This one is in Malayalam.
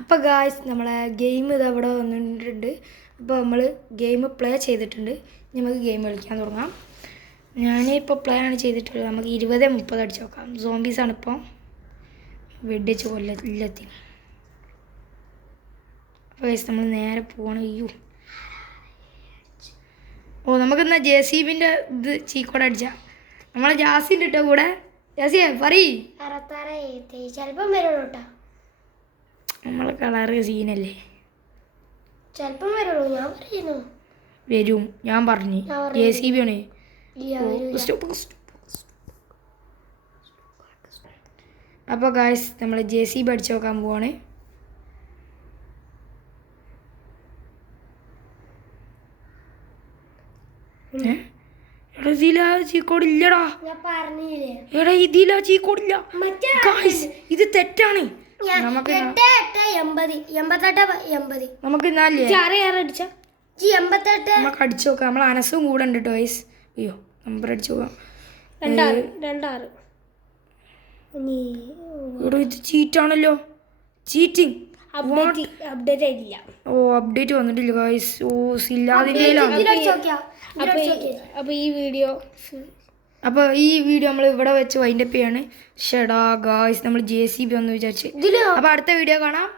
അപ്പോൾ ഗായ്സ് നമ്മളെ ഗെയിം ഇത് അവിടെ വന്നിട്ടുണ്ട്. അപ്പോൾ നമ്മൾ ഗെയിം പ്ലേ ചെയ്തിട്ടുണ്ട്. നമുക്ക് ഗെയിം കളിക്കാൻ തുടങ്ങാം. ഞാനിപ്പോൾ പ്ലേ ആണ് ചെയ്തിട്ടുള്ളത്. നമുക്ക് 20-30 അടിച്ച് നോക്കാം. സോംബീസാണ് ഇപ്പോൾ വെടിച്ച് കൊല്ലത്തി. അപ്പോൾ ഗായ്സ് നമ്മൾ നേരെ പോകണം. നമുക്കെന്നാ JCBൻ്റെ ഇത് ചീക്കോടെ അടിച്ചാൽ നമ്മളെ ജാസിൻ്റെ ഇട്ടോ കൂടെ. ജാസിയെ പറയ്. ചിലപ്പം വരുള്ളൂ കേട്ടോ. നമ്മളെ കളറ് സീനല്ലേ. ചിലപ്പം വരുള്ളൂ. ഞാൻ പറയുന്നു വരും. ഞാൻ പറഞ്ഞു JCB ആണ്. അപ്പോൾ ഗായ്സ് നമ്മൾ JCB അടിച്ച് നോക്കാൻ പോവാണ്. ഇതിലാ ചീക്കോടില്ലടാ. എടാ ഇതിലാ ചീക്കോടില്ല. ഇത് തെറ്റാണ്. നമുക്ക് അടിച്ചു നോക്കാം. നമ്മളെ അനസും കൂടെ ഉണ്ട് കേട്ടോ ഗൈസ്. അയ്യോ നമ്പർ അടിച്ചു നോക്കാം. ഇത് ചീറ്റാണല്ലോ. ചീറ്റിംഗ്. അപ്ഡേറ്റ് വന്നിട്ടില്ല ഗൈസ്. അപ്പോൾ ഈ വീഡിയോ നമ്മൾ ഇവിടെ വെച്ച് വൈൻഡപ്പ് ചെയ്യാണ്. ഷെടാ ഗായ്സ് നമ്മൾ JCB ഒന്ന് വിചാരിച്ച്. അപ്പോൾ അടുത്ത വീഡിയോ കാണാം.